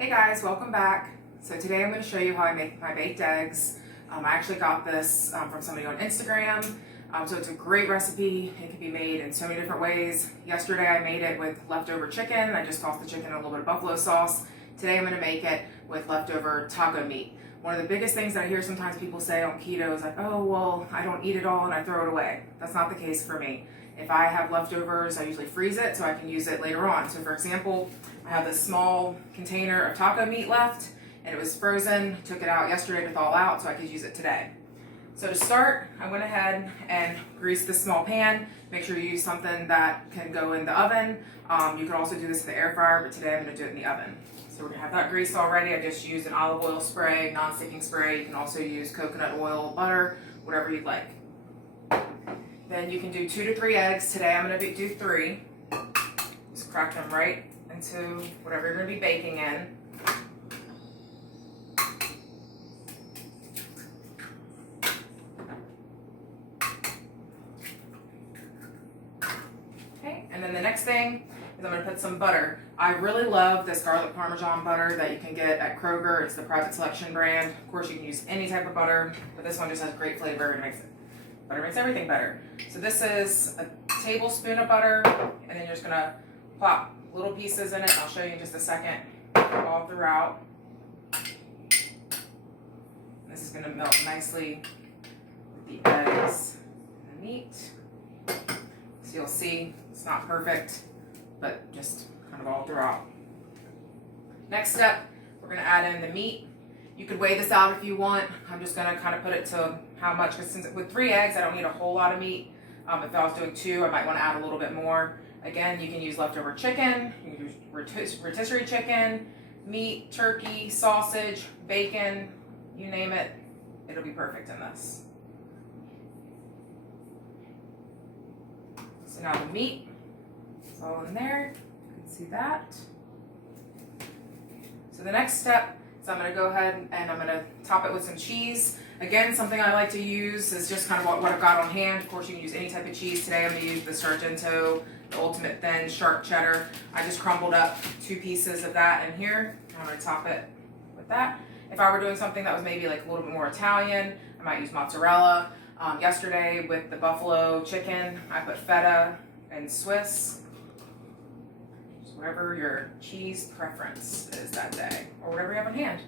Hey guys, welcome back. So today I'm going to show you how I make my baked eggs. I actually got this from somebody on Instagram. So it's a great recipe. It can be made in so many different ways. Yesterday I made it with leftover chicken. I just tossed the chicken in a little bit of buffalo sauce. Today I'm going to make it with leftover taco meat. One of the biggest things that I hear sometimes people say on keto is like, oh, well, I don't eat it all and I throw it away. That's not the case for me. If I have leftovers, I usually freeze it so I can use it later on. So for example, I have this small container of taco meat left and it was frozen. Took it out yesterday to thaw out so I could use it today. So to start, I went ahead and greased this small pan. Make sure you use something that can go in the oven. You can also do this in the air fryer, but today I'm going to do it in the oven. So we're going to have that greased already. I just used an olive oil spray, non-sticking spray. You can also use coconut oil, butter, whatever you'd like. Then you can do 2 to 3 eggs. Today I'm going to do 3. Just crack them right into whatever you're going to be baking in. Okay, and then the next thing is I'm going to put some butter. I really love this garlic parmesan butter that you can get at Kroger. It's the Private Selection brand. Of course, you can use any type of butter, but this one just has great flavor and butter makes everything better. So this is a tablespoon of butter, and then you're just gonna plop little pieces in it, and I'll show you in just a second, all throughout. And this is gonna melt nicely with the eggs and the meat. So you'll see it's not perfect, but just kind of all throughout. Next step, we're gonna add in the meat. You could weigh this out if you want. I'm just gonna kind of put it to how much, because since with 3 eggs, I don't need a whole lot of meat. If I was doing 2, I might wanna add a little bit more. Again, you can use leftover chicken, you can use rotisserie chicken, meat, turkey, sausage, bacon, you name it, it'll be perfect in this. So now the meat is all in there, you can see that. So the next step, so I'm going to go ahead and I'm going to top it with some cheese. Again, something I like to use is just kind of what I've got on hand. Of course, you can use any type of cheese. Today I'm going to use the Sargento, the Ultimate Thin Sharp Cheddar. I just crumbled up 2 pieces of that in here. I'm going to top it with that. If I were doing something that was maybe like a little bit more Italian, I might use mozzarella. Yesterday with the buffalo chicken, I put feta and Swiss. Whatever your cheese preference is that day, or whatever you have on hand.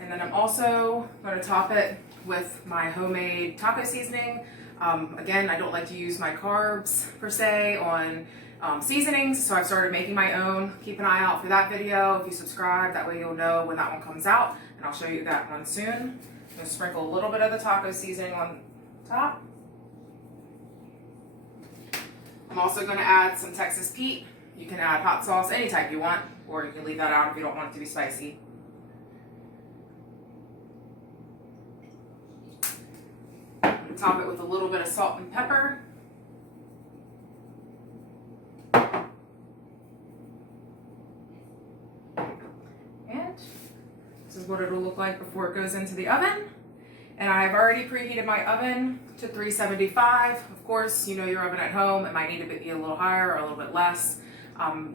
And then I'm also going to top it with my homemade taco seasoning. Again, I don't like to use my carbs per se on seasonings, so I've started making my own. Keep an eye out for that video if you subscribe, that way you'll know when that one comes out, and I'll show you that one soon. I'm going to sprinkle a little bit of the taco seasoning on top. I'm also going to add some Texas Pete. You can add hot sauce, any type you want, or you can leave that out if you don't want it to be spicy. I'm going to top it with a little bit of salt and pepper. And this is what it'll look like before it goes into the oven. And I've already preheated my oven to 375. Of course, you know your oven at home. It might need to be a little higher or a little bit less.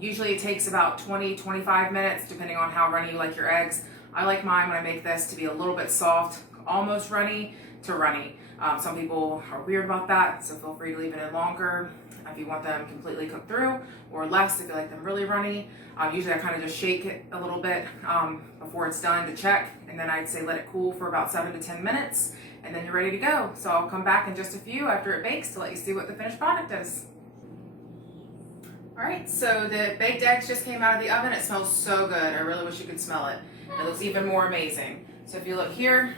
Usually it takes about 20-25 minutes depending on how runny you like your eggs. I like mine when I make this to be a little bit soft, almost runny to runny. Some people are weird about that, so feel free to leave it in longer if you want them completely cooked through, or less if you like them really runny. Usually I kind of just shake it a little bit before it's done to check, and then I'd say let it cool for about 7 to 10 minutes, and then you're ready to go. So I'll come back in just a few after it bakes to let you see what the finished product is. Alright, so the baked eggs just came out of the oven. It smells so good. I really wish you could smell it. It looks even more amazing. So if you look here,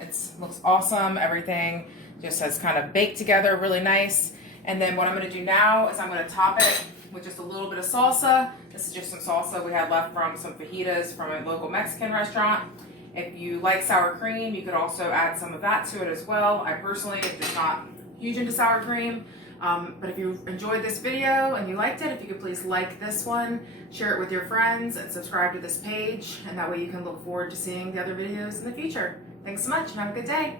it looks awesome. Everything just has kind of baked together really nice. And then what I'm going to do now is I'm going to top it with just a little bit of salsa. This is just some salsa we had left from some fajitas from a local Mexican restaurant. If you like sour cream, you could also add some of that to it as well. I personally am just not huge into sour cream. But if you enjoyed this video and you liked it, if you could please like this one, share it with your friends, and subscribe to this page, and that way you can look forward to seeing the other videos in the future. Thanks so much and have a good day.